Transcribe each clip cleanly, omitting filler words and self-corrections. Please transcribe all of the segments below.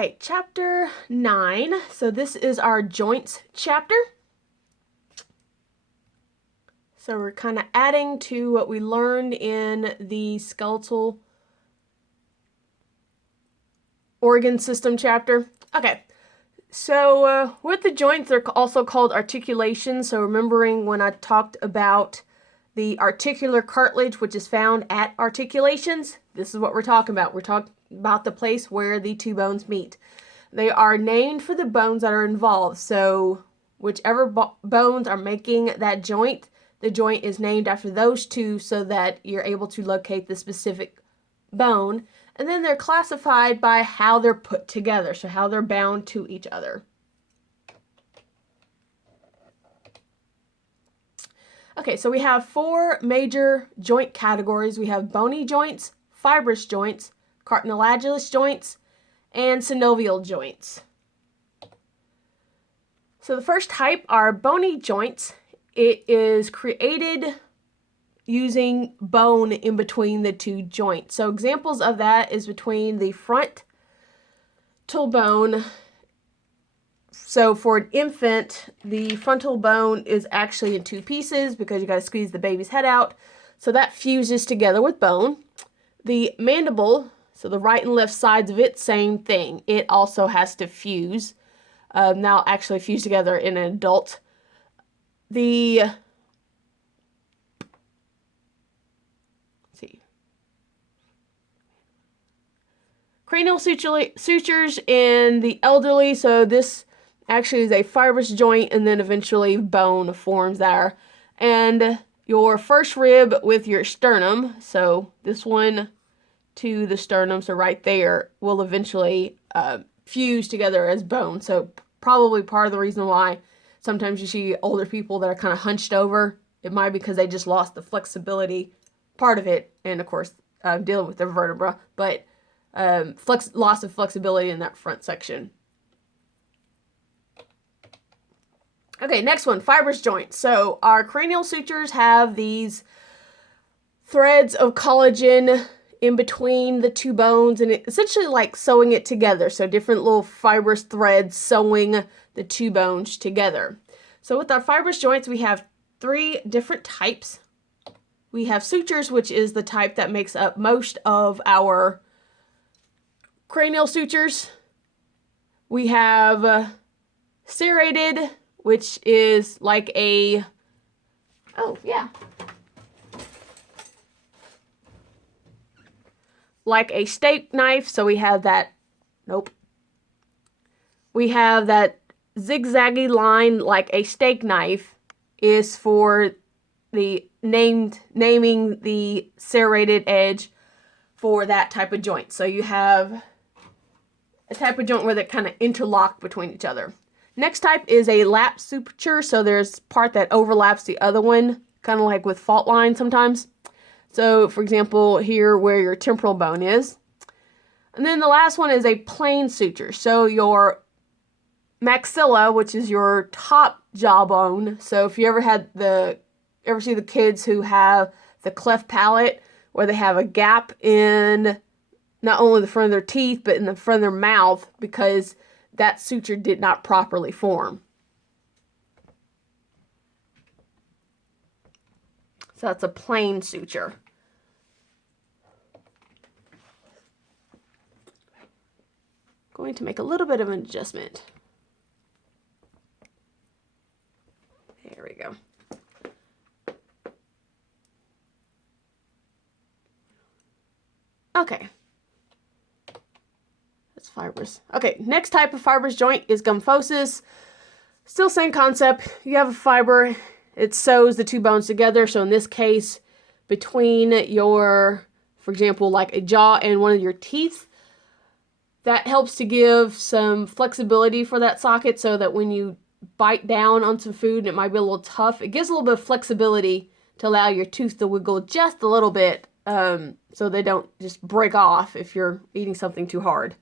right, chapter 9. So this is our joints chapter. So we're kind of adding to what we learned in the skeletal organ system chapter. Okay, so with the joints, they're also called articulations. So remembering when I talked about the articular cartilage, which is found at articulations, this is what we're talking about. We're talking about the place where the two bones meet. They are named for the bones that are involved. So whichever bones are making that joint, the joint is named after those two so that you're able to locate the specific bone. And then they're classified by how they're put together, so how they're bound to each other. Okay, so we have 4 major joint categories. We have bony joints, fibrous joints, cartilaginous joints, and synovial joints. So the first type are bony joints. It is created using bone in between the two joints. So examples of that is between the frontal bone. So for an infant, the frontal bone is actually in 2 pieces because you got to squeeze the baby's head out. So that fuses together with bone. The mandible, so the right and left sides of it, same thing. It also has to fuse. Now actually fuse together in an adult. The cranial sutures in the elderly, so this actually is a fibrous joint, and then eventually bone forms there. And your first rib with your sternum, so this one to the sternum, so right there, will eventually fuse together as bone. So probably part of the reason why sometimes you see older people that are kind of hunched over. It might be because they just lost the flexibility part of it, and of course dealing with their vertebra, but loss of flexibility in that front section. Okay, next one, fibrous joints. So our cranial sutures have these threads of collagen in between the two bones, and it's essentially like sewing it together. So different little fibrous threads sewing the two bones together. So with our fibrous joints, we have 3 different types. We have sutures, which is the type that makes up most of our cranial sutures. We have serrated, which is like a, like a steak knife. So we have that, we have that zigzaggy line like a steak knife is for the naming the serrated edge for that type of joint. So you have a type of joint where they kind of interlock between each other. Next type is a lap suture. So there's part that overlaps the other one, kind of like with fault lines sometimes. So for example, here where your temporal bone is. And then the last one is a plain suture. So your maxilla, which is your top jawbone. So if you ever see the kids who have the cleft palate, where they have a gap in not only the front of their teeth, but in the front of their mouth because that suture did not properly form. So that's a plain suture. Going to make a little bit of an adjustment. There we go. Okay. That's fibrous. Okay, next type of fibrous joint is gymphosis. Still same concept. You have a fiber, it sews the two bones together. So in this case, between your, for example, like a jaw and one of your teeth, that helps to give some flexibility for that socket so that when you bite down on some food and it might be a little tough, it gives a little bit of flexibility to allow your tooth to wiggle just a little bit so they don't just break off if you're eating something too hard.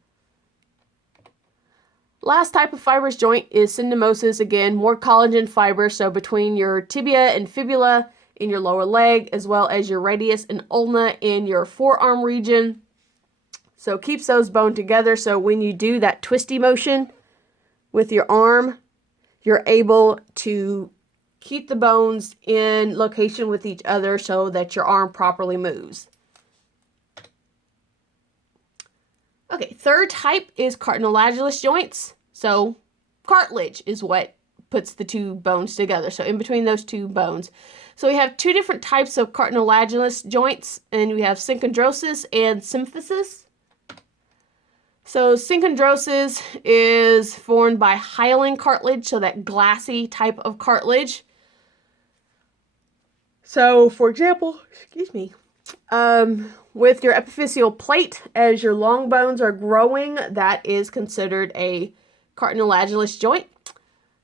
Last type of fibrous joint is syndesmosis. Again, more collagen fiber, so between your tibia and fibula in your lower leg, as well as your radius and ulna in your forearm region. So it keeps those bones together. So when you do that twisty motion with your arm, you're able to keep the bones in location with each other so that your arm properly moves. Okay, third type is cartilaginous joints. So cartilage is what puts the two bones together. So in between those two bones. So we have two different types of cartilaginous joints, and we have synchondrosis and symphysis. So synchondrosis is formed by hyaline cartilage, so that glassy type of cartilage. So, for example, with your epiphyseal plate, as your long bones are growing, that is considered a cartilaginous joint.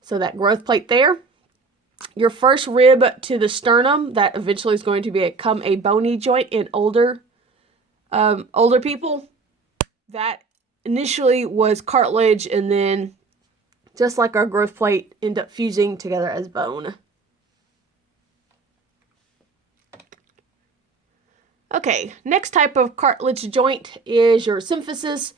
So that growth plate there. Your first rib to the sternum, that eventually is going to become a bony joint in older people. That initially was cartilage, and then, just like our growth plate, end up fusing together as bone. Okay, next type of cartilage joint is your symphysis.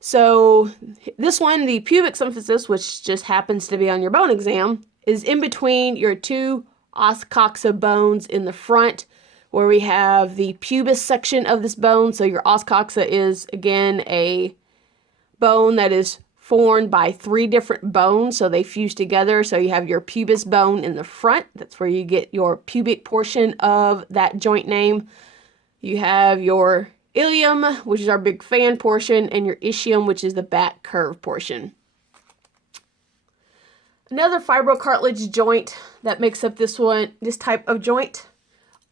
So this one, the pubic symphysis, which just happens to be on your bone exam, is in between your two os coxa bones in the front, where we have the pubis section of this bone. So your os coxa is, again, a bone that is formed by three different bones, so they fuse together. So you have your pubis bone in the front. That's where you get your pubic portion of that joint name. You have your ilium, which is our big fan portion, and your ischium, which is the back curve portion. Another fibrocartilage joint that makes up this type of joint,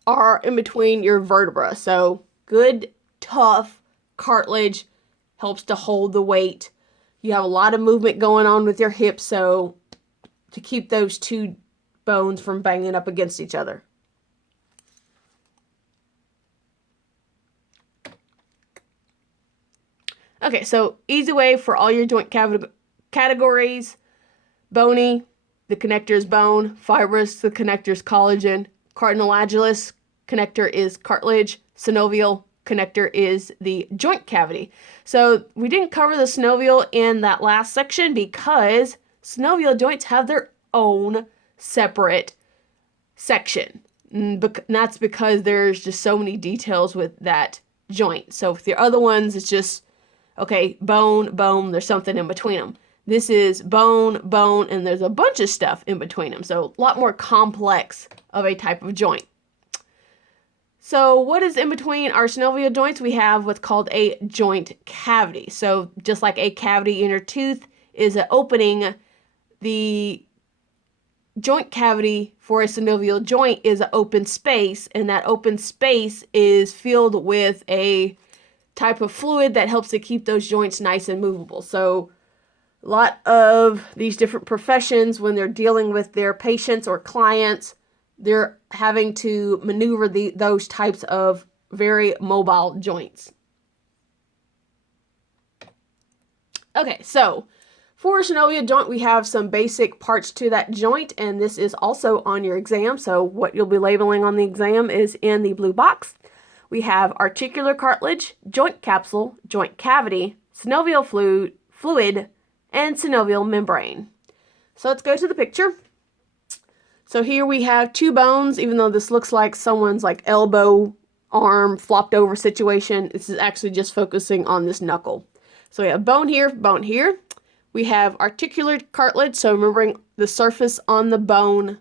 are in between your vertebra. So good, tough cartilage helps to hold the weight. You have a lot of movement going on with your hips, so to keep those two bones from banging up against each other. Okay, so easy way for all your joint categories: Boney, the connector is bone; fibrous, the connector is collagen; cartilaginous, connector is cartilage; synovial, connector is the joint cavity. So we didn't cover the synovial in that last section because synovial joints have their own separate section. And that's because there's just so many details with that joint. So with the other ones, it's just, okay, bone, bone, there's something in between them. This is bone, bone, and there's a bunch of stuff in between them. So a lot more complex of a type of joint. So what is in between our synovial joints? We have what's called a joint cavity. So just like a cavity in your tooth is an opening, the joint cavity for a synovial joint is an open space, and that open space is filled with a type of fluid that helps to keep those joints nice and movable. So a lot of these different professions, when they're dealing with their patients or clients, they're having to maneuver those types of very mobile joints. Okay, so for a synovial joint, we have some basic parts to that joint, and this is also on your exam. So what you'll be labeling on the exam is in the blue box. We have articular cartilage, joint capsule, joint cavity, synovial fluid, and synovial membrane. So let's go to the picture. So here we have two bones. Even though this looks like someone's like elbow, arm, flopped over situation, this is actually just focusing on this knuckle. So we have bone here, bone here. We have articular cartilage, so remembering the surface on the bone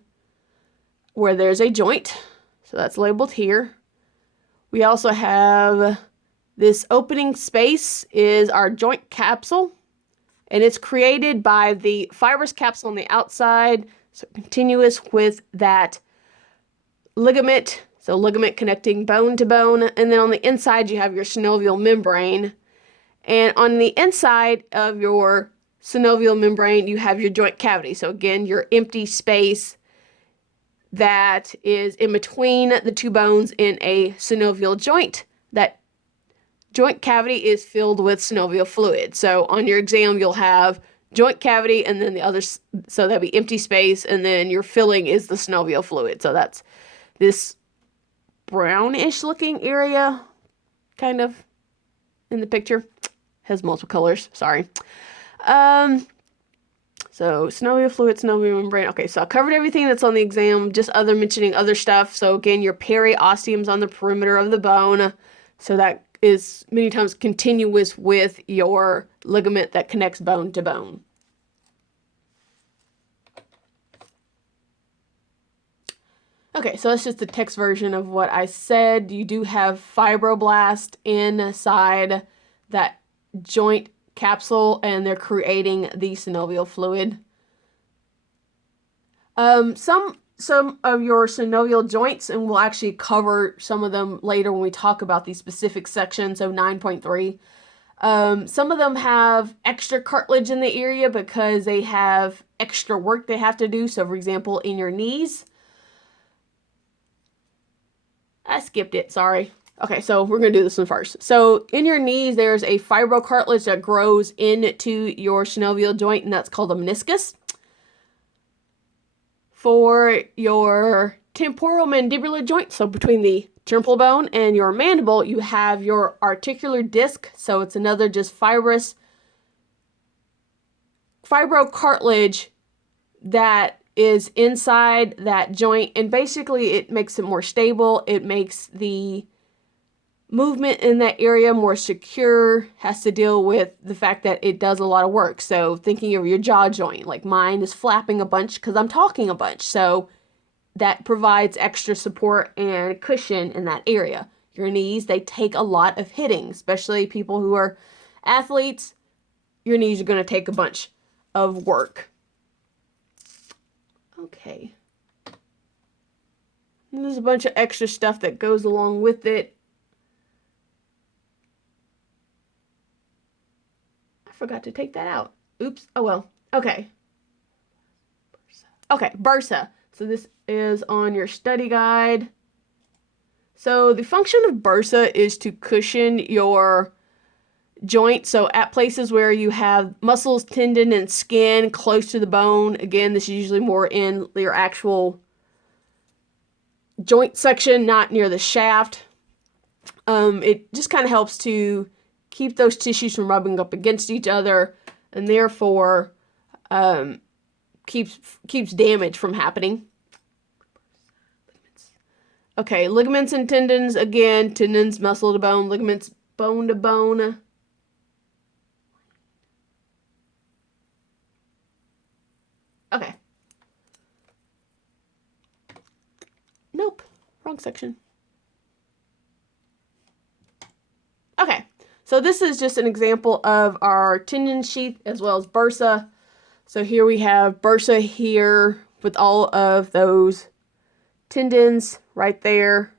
where there's a joint. So that's labeled here. We also have this opening space is our joint capsule, and it's created by the fibrous capsule on the outside, so continuous with that ligament, so ligament connecting bone to bone, and then on the inside you have your synovial membrane, and on the inside of your synovial membrane you have your joint cavity. So again, your empty space that is in between the two bones in a synovial joint. That joint cavity is filled with synovial fluid. So on your exam, you'll have joint cavity and then the other, so that'll be empty space, and then your filling is the synovial fluid. So that's this brownish looking area, kind of. in the picture. Has multiple colors, sorry. So synovial fluid, synovial membrane. Okay, so I covered everything that's on the exam, just mentioning other stuff. So again, your periosteum's on the perimeter of the bone. So that is many times continuous with your ligament that connects bone to bone. Okay, so that's just the text version of what I said. You do have fibroblast inside that joint capsule, and they're creating the synovial fluid. Some of your synovial joints, and we'll actually cover some of them later when we talk about these specific sections, so 9.3. Some of them have extra cartilage in the area because they have extra work they have to do. So for example, in your knees, I skipped it, sorry. Okay, so we're going to do this one first. So in your knees, there's a fibrocartilage that grows into your synovial joint, and that's called a meniscus. For your temporomandibular joint, so between the temporal bone and your mandible, you have your articular disc. So it's another just fibrocartilage that is inside that joint, and basically it makes it more stable. It makes the movement in that area more secure, has to deal with the fact that it does a lot of work. So thinking of your jaw joint, like mine is flapping a bunch because I'm talking a bunch. So that provides extra support and cushion in that area. Your knees, they take a lot of hitting, especially people who are athletes. Your knees are going to take a bunch of work. Okay. And there's a bunch of extra stuff that goes along with it. I forgot to take that out. Oops. Oh well. Okay. Okay, bursa. So this is on your study guide. So the function of bursa is to cushion your joint. So at places where you have muscles, tendon, and skin close to the bone. Again, this is usually more in your actual joint section, not near the shaft. It just kind of helps to keep those tissues from rubbing up against each other, and therefore keeps damage from happening. Okay, ligaments and tendons. Again, tendons, muscle to bone, ligaments, bone to bone. Okay. Nope, wrong section. Okay, so this is just an example of our tendon sheath as well as bursa. So here we have bursa here with all of those tendons right there.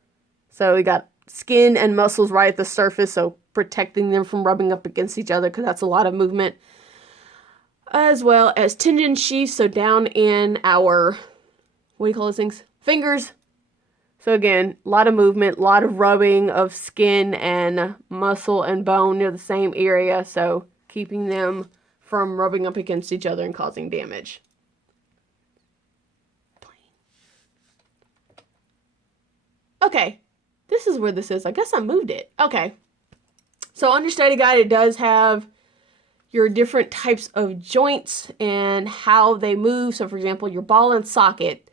So we got skin and muscles right at the surface, so protecting them from rubbing up against each other because that's a lot of movement. As well as tendon sheaths, so down in our, what do you call those things? Fingers. So again, a lot of movement, a lot of rubbing of skin and muscle and bone near the same area, so keeping them from rubbing up against each other and causing damage. Okay, this is where this is. I guess I moved it. Okay. So on your study guide, it does have your different types of joints and how they move. So for example, your ball and socket.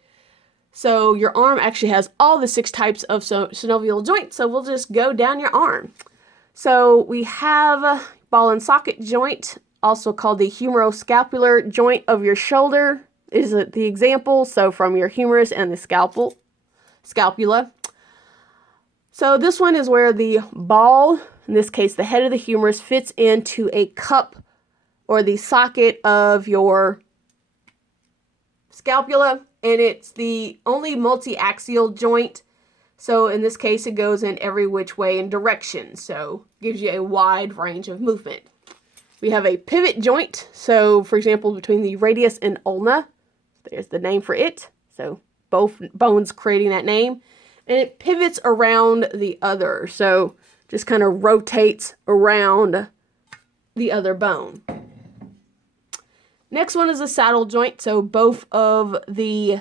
So your arm actually has all the 6 types of synovial joints. So we'll just go down your arm. So we have ball and socket joint, also called the humeroscapular joint of your shoulder is the example. So from your humerus and the scapula. So this one is where the ball, in this case the head of the humerus, fits into a cup or the socket of your scapula, and it's the only multi-axial joint. So in this case, it goes in every which way and direction, so gives you a wide range of movement. We have a pivot joint, so for example, between the radius and ulna, there's the name for it, so both bones creating that name, and it pivots around the other, so just kind of rotates around the other bone. Next one is a saddle joint, so both of the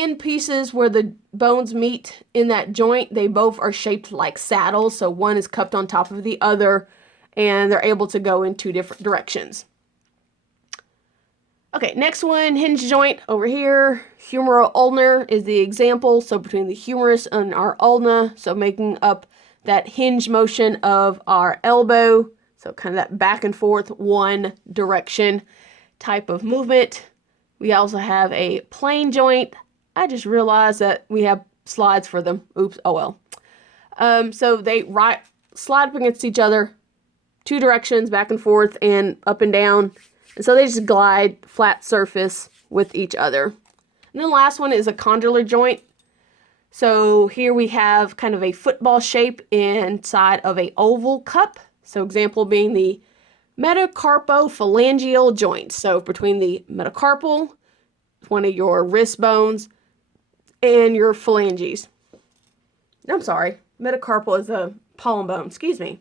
end pieces where the bones meet in that joint, they both are shaped like saddles. So one is cupped on top of the other, and they're able to go in two different directions. Okay, next one, hinge joint over here. Humeral ulnar is the example. So between the humerus and our ulna, so making up that hinge motion of our elbow. So kind of that back and forth, one direction type of movement. We also have a plane joint. I just realized that we have slides for them. Oops, oh well. So they slide up against each other, two directions, back and forth and up and down. And so they just glide flat surface with each other. And then the last one is a condylar joint. So here we have kind of a football shape inside of a oval cup. So example being the metacarpophalangeal joint. So between the metacarpal, one of your wrist bones, and your phalanges. I'm sorry, metacarpal is a pollen bone, excuse me.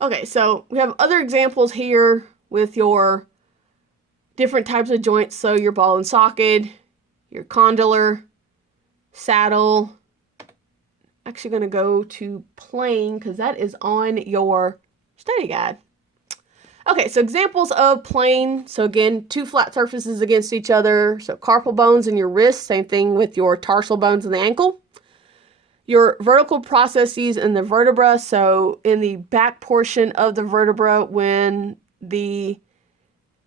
Okay, so we have other examples here with your different types of joints. So your ball and socket, your condylar, saddle. Actually going to go to plane because that is on your study guide. Okay, so examples of plane. So again, two flat surfaces against each other. So carpal bones in your wrist, same thing with your tarsal bones in the ankle. Your vertical processes in the vertebra, so in the back portion of the vertebra when the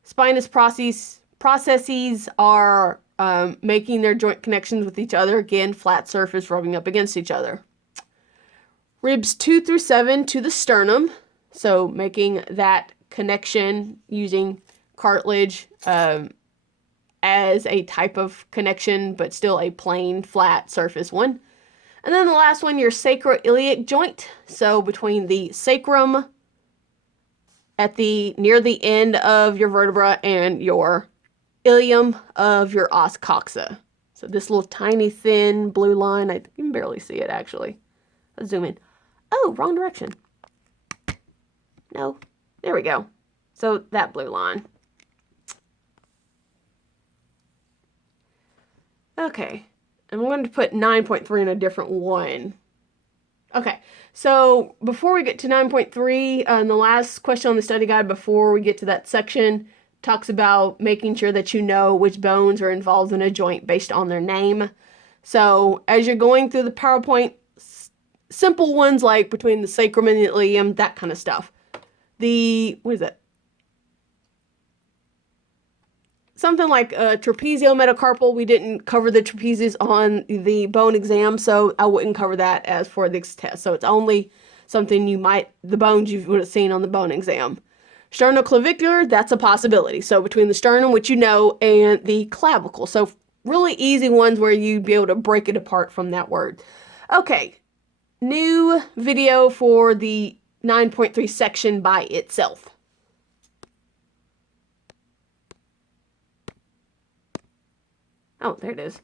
spinous processes are making their joint connections with each other, again, flat surface rubbing up against each other. Ribs 2 through 7 to the sternum, so making that connection using cartilage as a type of connection, but still a plain, flat surface one. And then the last one, your sacroiliac joint. So between the sacrum near the end of your vertebra and your ilium of your os coxa. So this little tiny thin blue line, I can barely see it actually. Let's zoom in. Oh, wrong direction. No, there we go. So that blue line. Okay. I'm going to put 9.3 in a different one. Okay, so before we get to 9.3, the last question on the study guide before we get to that section talks about making sure that you know which bones are involved in a joint based on their name. So as you're going through the PowerPoint, simple ones like between the sacrum and the ilium, that kind of stuff. What is it? Something like trapeziometacarpal, we didn't cover the trapezius on the bone exam, so I wouldn't cover that as for this test. So it's only something the bones you would have seen on the bone exam. Sternoclavicular, that's a possibility. So between the sternum, which you know, and the clavicle. So really easy ones where you'd be able to break it apart from that word. Okay, new video for the 9.3 section by itself. Oh, there it is.